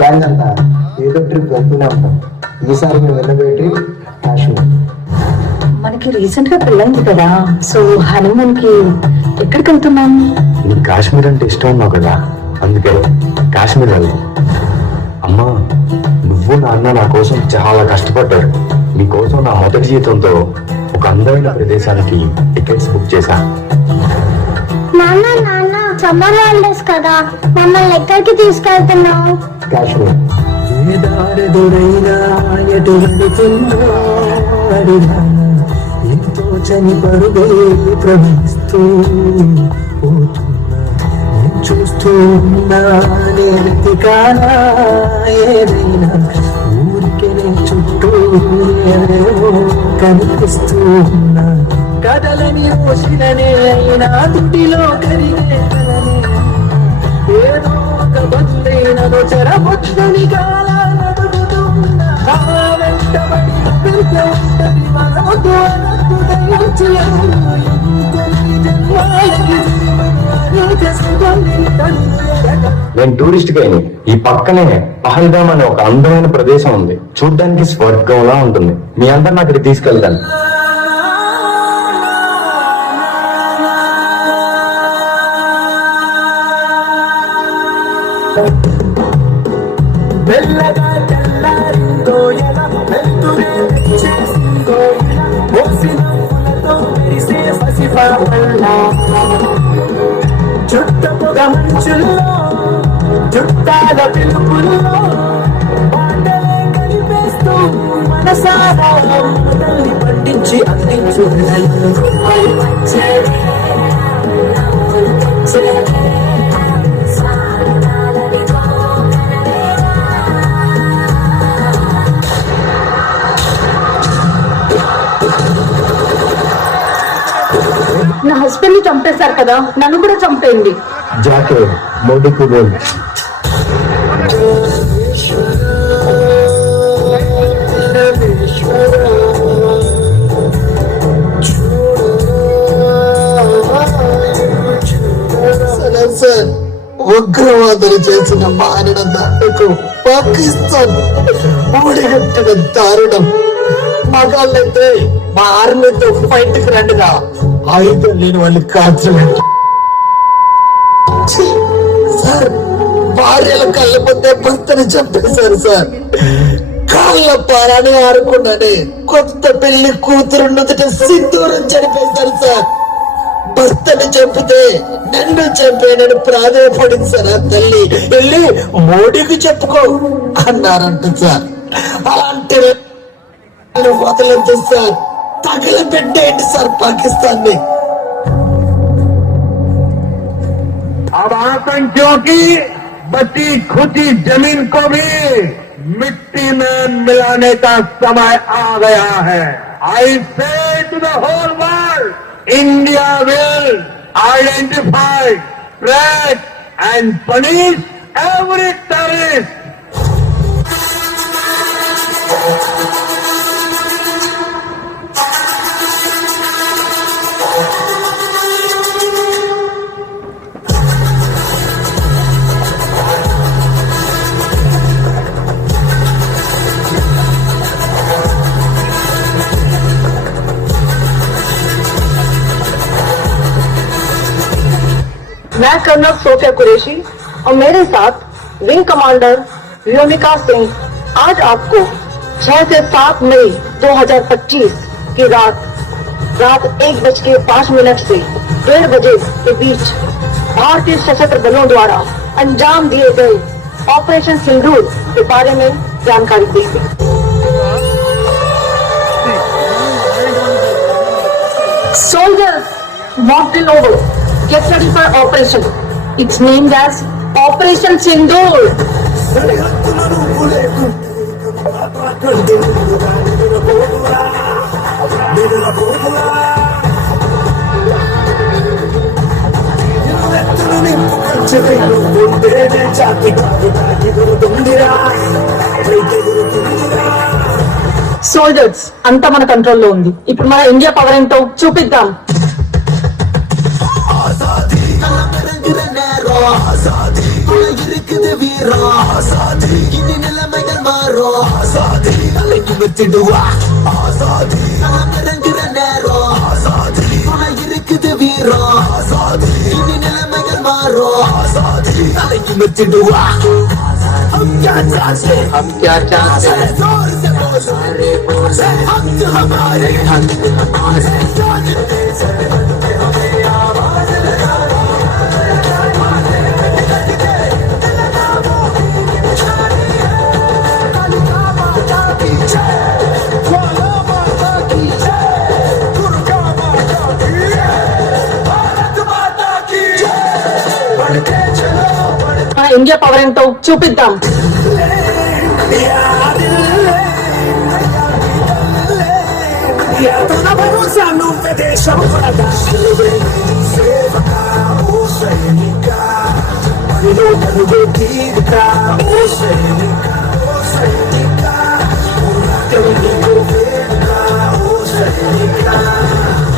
Gang అంతా ఏదో trip వెళ్తూనే ఉంటాం. ఈసారి మేము వెళ్ళబోయే ట్రిప్ కాశ్మీర్. మనకి రీసెంట్ గా పెళ్ళైంది కదా, సో హనీమూన్ కి ఎక్కడికి వెళ్తున్నాం? నీకు కాశ్మీర్ అంటే ఇష్టం ఉన్నావు కదా, అందుకే కాశ్మీర్ వెళ్దాం. అమ్మా, నువ్వు నాన్న నా కోసం చాలా కష్టపడ్డారు. నీకోసం నా మొదటి జీతంతో ఒక అందమైన ప్రదేశానికి టికెట్స్ బుక్ చేశా. నాన్న నాన్న సమ్మర్ హాలిడేస్ కదా, మమ్మల్ని ఎక్కడికి తీసుకెళ్తున్నావు? కాశ్మీర్. ఎంతో చని పరుగే ప్రవహిస్తూ చూస్తూ ఉన్నా నేను కానా ఏదైనా ఊరికే చుట్టూ ఏవేవో కనిపిస్తూ ఉన్నా కదలని ఓసిననే అయినా తుటిలో కరిగే కలనే ఏదో ఒక బదులైనదో చెరబొచ్చని కాల నడుగుతున్నా వెంటబడి ఉంటది మనతో నేను టూరిస్ట్ గైని. ఈ పక్కనే పహల్గామ్ అనే ఒక అందమైన ప్రదేశం ఉంది. చూడ్డానికి స్వర్గంలా ఉంటుంది. మీ అందరిని అక్కడికి తీసుకెళ్తాను. మెల్లగా తెల్లారిందో ఎలా వెళ్తురే చేసిందో ఇలా మోసిన పూలతో మెరిసే పసిపాపల్లా చుట్టపుగా మంచుల్లో చుట్టాల పిలుపుల్లో పాటలే కలిపేస్తూ మనసారా తల్లి పండించి అందించు నా హస్బెండ్ ని చంపేశారు కదా, నన్ను కూడా చంపేయండి. జాకే మోడీకి బోల్. సార్, ఉగ్రవాదులు చేసిన మారణ దండకు పాకిస్తాన్ మూడిగట్టిన దారుణం. మగాళ్ళైతే మా ఆర్మీతో ఫైట్ కి రండిగా, ఆయుధం లేని వాళ్ళు కాల్చలేదు. సార్, భార్యల కళ్ళ ముందే భర్తని చంపేశారు సార్. కాళ్ళ పారాని ఆరుకున్నానే కొత్త పెళ్లి కూతురు నుదుట సింధూరం చనిపేశారు సార్. భర్తని చంపితే నన్ను చంపేనని ప్రాధాయపడింది సార్. ఆ తల్లి వెళ్ళి మోడీకి చెప్పుకో అన్నారంట సార్. అలాంటి వదలద్దు సార్, తగలబెట్టేయండి సార్ పాకిస్తాన్ ని. अब आतंकियों की बची खुची जमीन को भी मिट्टी में मिलाने का समय आ गया है. I say to the whole world, India will identify, track and punish every terrorist. मैं कर्नल सोफिया कुरैशी और मेरे साथ विंग कमांडर व्योमिका सिंह आज आपको 6 से 7 मई 2025 की रात 1:05 से 1:30 बजे के बीच भारतीय सशस्त्र बलों द्वारा अंजाम दिए गए ऑपरेशन सिंदूर के बारे में जानकारी देंगे. Soldiers, march the noble. Get ready for operation. It's named as Operation Sindoor. Soldiers అంతా మన కంట్రోల్లో ఉంది. ఇప్పుడు మన ఇండియా పవర్ ఏంటో చూపిద్దాం. आजादी இதுக்குள்ள இருக்குது வீரம் ஆசாதி இனி நிலைமைகள் மாறும் ஆசாதி தலைக்கு வச்சிடுவா ஆசாதி இறங்குற நேரம் ஆசாதி இதுக்குள்ள இருக்குது வீரம் ஆசாதி இனி நிலைமைகள் மாறும் ஆசாதி தலைக்கு வச்சிடுவா हम क्या चाहते हैं जोर से बोलो हम तो हमारे మన ఇండియా పవర్ ఏంటో చూపిద్దాం.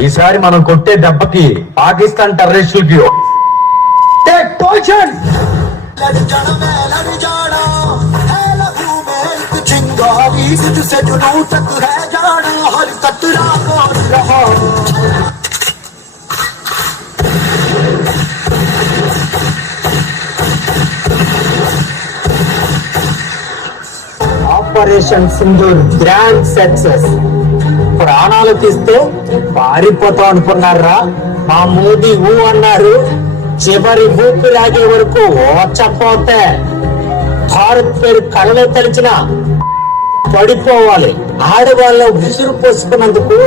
ఈసారి మనం కొట్టే దెబ్బకి పాకిస్తాన్ టెర్రరిస్టులకి लड़ जाना मैं लड़ जाना है लहू में एक चिंगारी तुझसे जुनून तक है जाना हर कतरा बोल रहा ఆపరేషన్ సింధూర్ గ్రాండ్ సక్సెస్. ప్రాణాలు తీస్తే పారిపోతాం అనుకున్నారా? మా మోదీ ఊ అన్నారు, చివరి ఊపిరాగే వరకు ఓచపోతే భారత్ పేరు కళ్ళలో తలిచిన పడిపోవాలి. ఆడవాళ్ళ విసురు పోసుకున్నందుకు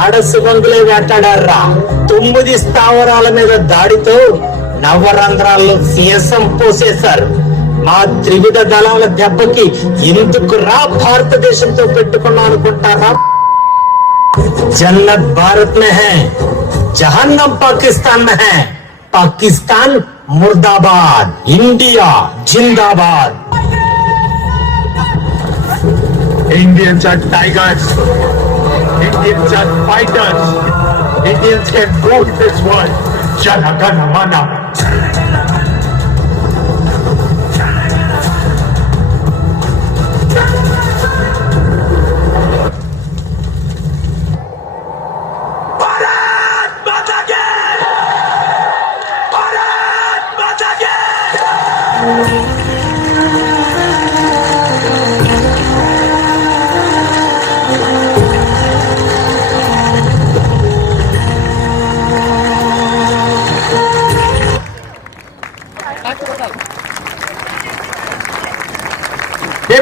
ఆడ శివంగులే వేటాడారా. 9 స్థావరాల మీద దాడితో నవరంధ్రాల్లో సీసం పోసేశారు. మా త్రివిధ దళాల దెబ్బకి ఎందుకు రా భారతదేశంతో పెట్టుకున్నాం అనుకుంటారా? जन्नत भारत में है, जहन्नम पाकिस्तान में है. पाकिस्तान मुर्दाबाद, इंडिया जिंदाबाद. Indians are tigers. Indians are fighters. Indians can rule this world. Jana Gana Mana.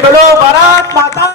बोलो भारत माता